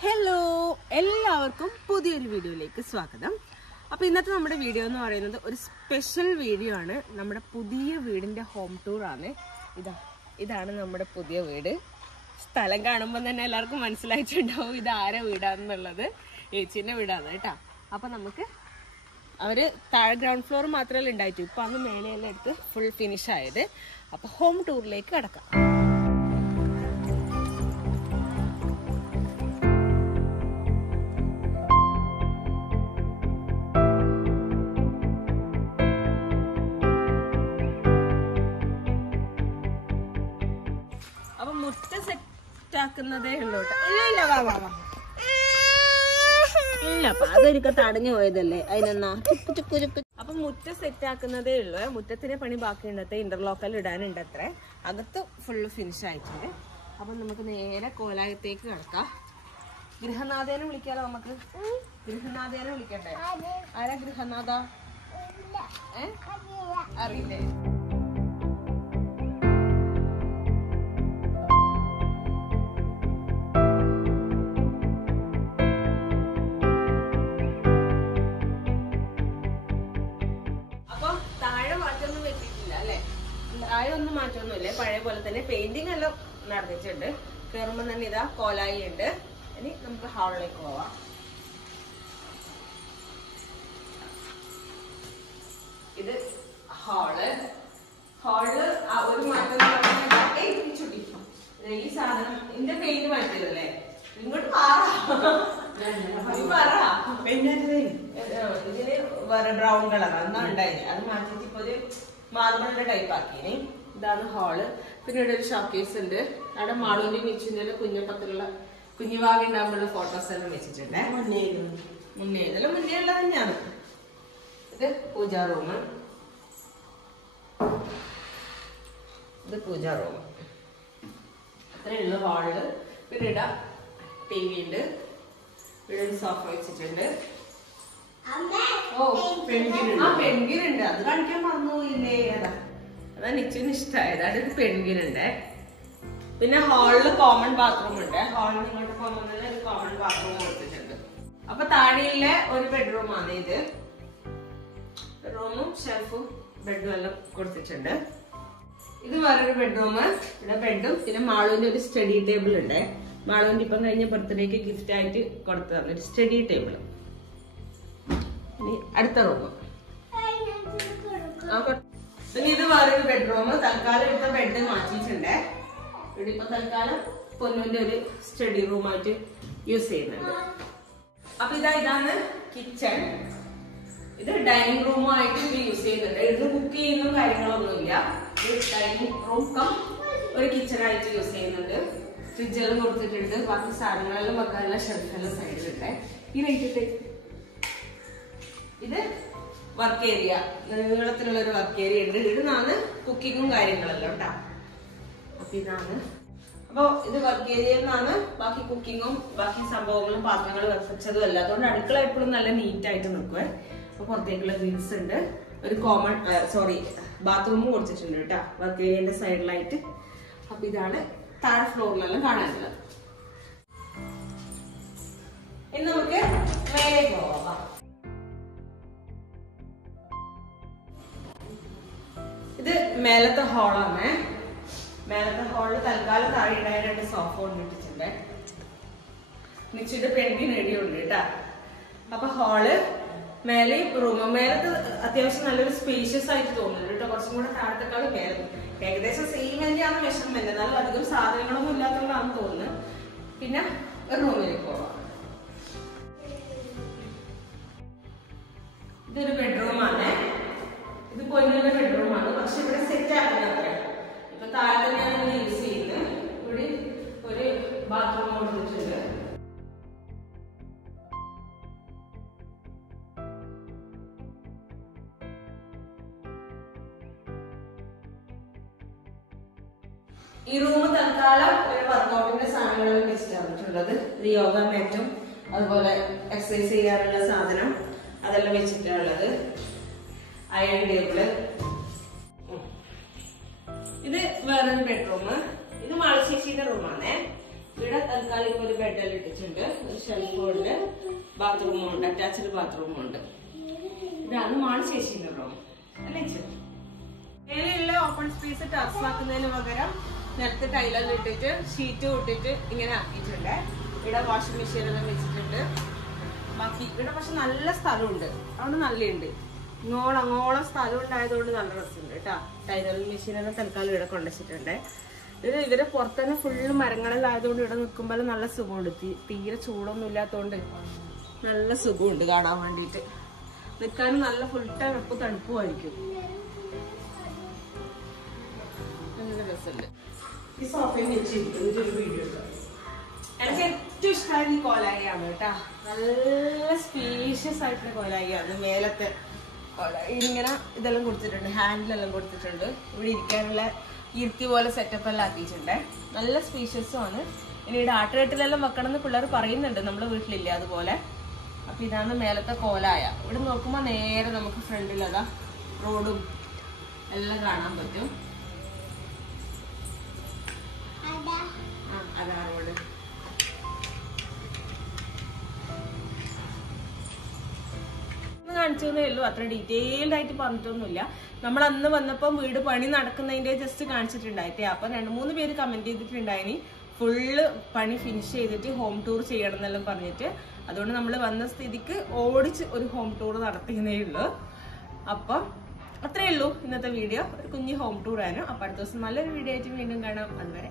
Hello, എല്ലാവർക്കും പുതിയൊരു വീഡിയോയിലേക്ക് സ്വാഗതം. അപ്പോൾ ഇന്നത്തെ നമ്മുടെ വീഡിയോ എന്ന് പറയുന്നത് ഒരു സ്പെഷ്യൽ വീഡിയോ ആണ്. നമ്മുടെ പുതിയ വീടിന്റെ ഹോം ടൂർ ആണ്. ഇതാണ് നമ്മുടെ പുതിയ വീട്. സ്ഥലം കാണുമ്പോൾ തന്നെ എല്ലാവർക്കും മനസ്സിലായിട്ടുണ്ടാവും ഇത് ആരെ വീടാണെന്നുള്ളത്. ഏച്ചിന്റെ വീടാണ് കേട്ടോ. അപ്പൊ നമുക്ക് അവര് താഴെ ഗ്രൗണ്ട് ഫ്ലോർ മാത്രമല്ല ഉണ്ടായിട്ടു, ഇപ്പൊ അന്ന് മേലെയെല്ലാം എടുത്ത് ഫുൾ ഫിനിഷ് ആയത്. അപ്പൊ ഹോം ടൂറിലേക്ക് കടക്കാം. അപ്പൊ മുറ്റ സെറ്റ് ആക്കുന്നതേ ഉള്ളൂ. ഇല്ല അതൊരിക്കൽ തടഞ്ഞു പോയതല്ലേ, അതിനെന്നാ അപ്പൊ മുറ്റ സെറ്റ് ആക്കുന്നതേ ഉള്ളൂ. മുറ്റത്തിന്റെ പണി ബാക്കിയുണ്ടത്തെ, ഇന്റർലോക്കൽ ഇടാനുണ്ട് അത്ര. അകത്ത് ഫുള്ള് ഫിനിഷ് ആയിട്ടുണ്ട്. അപ്പൊ നമുക്ക് നേരെ കോലായത്തേക്ക് കിടക്കാം. ഗൃഹനാഥേനെ വിളിക്കാലോ നമുക്ക്. ഗൃഹനാഥേനെ വിളിക്കട്ടെ. ആരാ ഗൃഹനാഥ? അറിയില്ലേ? ഒന്നും മാറ്റമൊന്നുമില്ല, പഴയ പോലെ തന്നെ പെയിന്റിംഗ് എല്ലാം നടന്നിട്ടുണ്ട്. കയറുമ്പോ തന്നെ ഇതാ കോലായി ഉണ്ട്. ഇനി നമുക്ക് ഹാളിലേക്ക് പോവാം. ഇത് ഹാള് ഒരു മാറ്റം ഈ സാധനം ഇതിന്റെ പെയിന്റ് മാറ്റിയതല്ലേ, ഇങ്ങോട്ട് ഇതിന് വേറെ ബ്രൗൺ കളർ എന്നാ ഉണ്ടായത്. അത് മാറ്റിട്ട് ഇപ്പൊ ഒരു മാർബിളിന്റെ ടൈപ്പ് ആക്കിനി. ഇതാണ് ഹാള്. പിന്നെ ഇവിടെ ഒരു ഷോക്കേസ് ഉണ്ട്. അവിടെ മാളുവിന്റെ മിച്ചിന്റെ കുഞ്ഞപ്പത്തിലുള്ള കുഞ്ഞുവാവി ഉണ്ടാകുമ്പോഴുള്ള ഫോട്ടോസ് എല്ലാം വെച്ചിട്ടുണ്ട്. മുന്നേ ഉള്ളത് തന്നെയാണ്. ഇത് പൂജാ റൂം. ഇത് പൂജാ റൂം. അത്രയുള്ള ഹാള്. പിന്നെ ഇവിടെ ടി വി ഉണ്ട്. ഇവിടെ ഒരു സോഫ വെച്ചിട്ടുണ്ട്. പെൺകിനുണ്ട്. അത് കാണിക്കാൻ മറന്നുപോയില്ലേ? അതാ നിശ്ചയം ഇഷ്ടമായത്. അടുത്ത് പെൺകിനുണ്ട്. പിന്നെ ഹാളില് കോമൺ ബാത്റൂം ഉണ്ട്. ഹാളിൽ ഇങ്ങോട്ട് പോകുന്നതിന് ഒരു കോമൺ ബാത്റൂം കൊടുത്തിട്ടുണ്ട്. അപ്പൊ താഴെയുള്ള ഒരു ബെഡ്റൂം ആണ് ഇത്. റൂമും ഷെൽഫും ബെഡും എല്ലാം കൊടുത്തിട്ടുണ്ട്. ഇത് വേറൊരു ബെഡ്റൂം. ഇവിടെ ബെഡും പിന്നെ മാളുവിന്റെ ഒരു സ്റ്റഡി ടേബിൾ ഉണ്ട്. മാളുവിന്റെ ഇപ്പം കഴിഞ്ഞ ബർത്ത്ഡേക്ക് ഗിഫ്റ്റ് ആയിട്ട് കൊടുത്തതാണ് ഒരു സ്റ്റഡി ടേബിൾ. അടുത്ത റൂം. പിന്നെ ഇത് വേറൊരു ബെഡ്റൂം. തൽക്കാലം എടുത്ത ബെഡ് മാറ്റിയിട്ടുണ്ട്. ഇവിടെ ഇപ്പൊ തൽക്കാലം പൊന്നുവിന്റെ ഒരു സ്റ്റഡി റൂമായിട്ട് യൂസ് ചെയ്യുന്നുണ്ട്. അപ്പൊ ഇതാണ് കിച്ചൺ. ഇത് ഡൈനിങ് റൂമായിട്ട് ഇത് യൂസ് ചെയ്യുന്നുണ്ട്. ഇത് കുക്ക് ചെയ്യുന്ന കാര്യങ്ങളൊന്നുമില്ല. ഇത് ഡൈനിങ് റൂം കം ഒരു കിച്ചൺ ആയിട്ട് യൂസ് ചെയ്യുന്നുണ്ട്. ഫ്രിഡ്ജെല്ലാം കൊടുത്തിട്ടുണ്ട്. ബാക്കി സാധനങ്ങളെല്ലാം വെക്കാനുള്ള ഷെൽഫെല്ലാം സൈഡിലുണ്ട്. ഈ റേറ്റ് ഇത് വർക്ക് ഏരിയ, നീളത്തിലുള്ള ഒരു വർക്ക് ഏരിയ ഉണ്ട്. ഇവിടുന്നാണ് കുക്കിങ്ങും കാര്യങ്ങളെല്ലാം കേട്ടോ. അപ്പൊ ഇതാണ്. അപ്പൊ ഇത് വർക്ക് ഏരിയയിൽ നിന്നാണ് ബാക്കി കുക്കിങ്ങും ബാക്കി സംഭവങ്ങളും പാത്രങ്ങളും വെച്ചതും അല്ല. അതുകൊണ്ട് അടുക്കള എപ്പോഴും നല്ല നീറ്റ് ആയിട്ട് നിൽക്കുവേ. അപ്പൊ പുറത്തേക്കുള്ള ഗ്രിൽസ് ഉണ്ട്. ഒരു ബാത്റൂമും കൊടുത്തിട്ടുണ്ട് കേട്ടോ വർക്ക് ഏരിയന്റെ സൈഡിലായിട്ട്. അപ്പൊ ഇതാണ് താഴെ ഫ്ലോറിലെല്ലാം കാണാനുള്ളത്. ഇനി നമുക്ക് മേലേക്ക് പോവാം. ഇത് മേലത്തെ ഹാളാണ്. മേലത്തെ ഹാളിൽ തൽക്കാലം താഴെ ഉണ്ടായ 2 സോഫ കൊണ്ടിട്ടിട്ടുണ്ട്. നിശ്ചിത പെയിന്റിങ് റെഡിയുണ്ട് കേട്ടാ. അപ്പൊ ഹാള് മേലെ റൂം. മേലത്ത് അത്യാവശ്യം നല്ലൊരു സ്പേഷ്യസ് ആയിട്ട് തോന്നുന്നുണ്ട് കേട്ടോ. കുറച്ചും കൂടെ താഴത്തെക്കാളും മേലെ ഏകദേശം സെയിം തന്നെയാണ് മെഷർമെന്റ്. എന്നാലും അധികം സാധനങ്ങളൊന്നും ഇല്ലാത്തതുകൊണ്ടാണെന്ന് തോന്നുന്നു. പിന്നെ ഒരു റൂമിലേക്ക് പോവാം. ഇതൊരു ബെഡ്റൂമാണ്. ഇത് പൊന്നിയുടെ ബെഡ്റൂമാണ്. പക്ഷെ ഇവിടെ സെറ്റ് ആക്കുന്നത്ര ഇപ്പൊ താഴെ തന്നെയാണ് യൂസ് ചെയ്യുന്നത്. ഇവിടെ ഒരു ബാത്റൂം കൊടുത്തിട്ടുണ്ട്. ഈ റൂം തൽക്കാലം ഒരു വർക്കൗട്ടിന്റെ സാധനങ്ങളെല്ലാം വെച്ചിട്ടാണുള്ളത്. ഇത് യോഗ മാറ്റും അതുപോലെ എക്സസൈസ് ചെയ്യാനുള്ള സാധനം അതെല്ലാം വെച്ചിട്ടുള്ളത്. Iron table. ഇത് വേറൊരു ബെഡ്റൂം. ഇത് മാളശേഷിയുടെ റൂമാണ്. ഇവിടെ തൽക്കാലം ഒരു ബെഡെല്ലാം ഇട്ടിട്ടുണ്ട്, ഒരു ഷെൽഫും ഉണ്ട്, ബാത്റൂമും ഉണ്ട്, അറ്റാച്ച്ഡ് ബാത്റൂമും ഉണ്ട്. ഇതാണ് മാണശേഷിന്റെ റൂം അല്ലേ? മേലെയുള്ള ഓപ്പൺ സ്പേസ് ടെറസാക്കുന്നതിന് പകരം നിലത്ത് ടൈലെല്ലാം ഇട്ടിട്ട് ഷീറ്റ് ഇട്ടിട്ട് ഇങ്ങനെ ആക്കിയിട്ടുണ്ട്. ഇവിടെ വാഷിംഗ് മെഷീൻ എല്ലാം വെച്ചിട്ടുണ്ട്. ബാക്കി ഇവിടെ പക്ഷെ നല്ല സ്ഥലമുണ്ട്, അവിടെ നല്ലുണ്ട്. അങ്ങോളം സ്ഥലം ഉണ്ടായതുകൊണ്ട് നല്ല രസമുണ്ട് കേട്ടോ. ടൈലറിംഗ് മെഷീനെല്ലാം തൽക്കാലം ഇവിടെ കൊണ്ടുവച്ചിട്ടുണ്ട്. ഇവരെ പുറത്തന്നെ ഫുള്ള് മരങ്ങളെല്ലാം ആയതുകൊണ്ട് ഇവിടെ നിൽക്കുമ്പോൾ നല്ല സുഖമുണ്ട്. തീരെ ചൂടൊന്നും ഇല്ലാത്തതുകൊണ്ട് നല്ല സുഖമുണ്ട് കാണാൻ വേണ്ടിയിട്ട്. നിൽക്കാനും നല്ല ഫുൾ ടൈം എപ്പോൾ തണുപ്പുമായിരിക്കും. നല്ല രസമുണ്ട്. ഈ സോഫയിൽ വെച്ചിരിക്കുന്നത് ഒരു വീഡിയോ ഉണ്ട്. എനിക്ക് ഏറ്റവും ഇഷ്ടമായത് ഈ കോലായിയാണ് കേട്ടാ. നല്ല സ്പേഷ്യസ് ആയിട്ടുള്ള കോലായിയാണ്. മേലത്തെ ഇങ്ങനെ ഇതെല്ലാം കൊടുത്തിട്ടുണ്ട്, ഹാൻഡിലെല്ലാം കൊടുത്തിട്ടുണ്ട്. ഇവിടെ ഇരിക്കാനുള്ള ഇരുത്തി പോലെ സെറ്റപ്പ് എല്ലാം ആക്കിയിട്ടുണ്ട്. നല്ല സ്പേഷ്യസും ആണ്. ഇനി ഇവിടെ ആട്ടുകെട്ടിലെല്ലാം വെക്കണം എന്ന് പിള്ളേർ പറയുന്നുണ്ട്, നമ്മുടെ വീട്ടിലില്ല അതുപോലെ. അപ്പൊ ഇതാണ് മേലത്തെ കോലായ. ഇവിടെ നോക്കുമ്പോ നേരെ നമുക്ക് ഫ്രണ്ടിലതാ റോഡും എല്ലാം കാണാൻ പറ്റും. അതാ റോഡ്. കാണിച്ചതേ ഉള്ളൂ, അത്ര ഡീറ്റെയിൽഡ് ആയിട്ട് പറഞ്ഞിട്ടൊന്നുമില്ല. നമ്മൾ അന്ന് വന്നപ്പോൾ വീട് പണി നടക്കുന്നതിന്റെ ജസ്റ്റ് കാണിച്ചിട്ടുണ്ടായിട്ടേ. അപ്പൊ 2-3 പേര് കമന്റ് ചെയ്തിട്ടുണ്ടായിനി ഫുള്ള് പണി ഫിനിഷ് ചെയ്തിട്ട് ഹോം ടൂർ ചെയ്യണം എന്നെല്ലാം പറഞ്ഞിട്ട്. അതുകൊണ്ട് നമ്മൾ വന്ന സ്ഥിതിക്ക് ഓടിച്ച് ഒരു ഹോം ടൂർ നടത്തിയതേ ഉള്ളൂ. അപ്പം അത്രേ ഉള്ളൂ ഇന്നത്തെ വീഡിയോ. ഒരു കുഞ്ഞ് ഹോം ടൂർ ആണ്. അപ്പൊ അടുത്ത ദിവസം നല്ലൊരു വീഡിയോ ആയിട്ട് വീണ്ടും കാണാം. അതുവരെ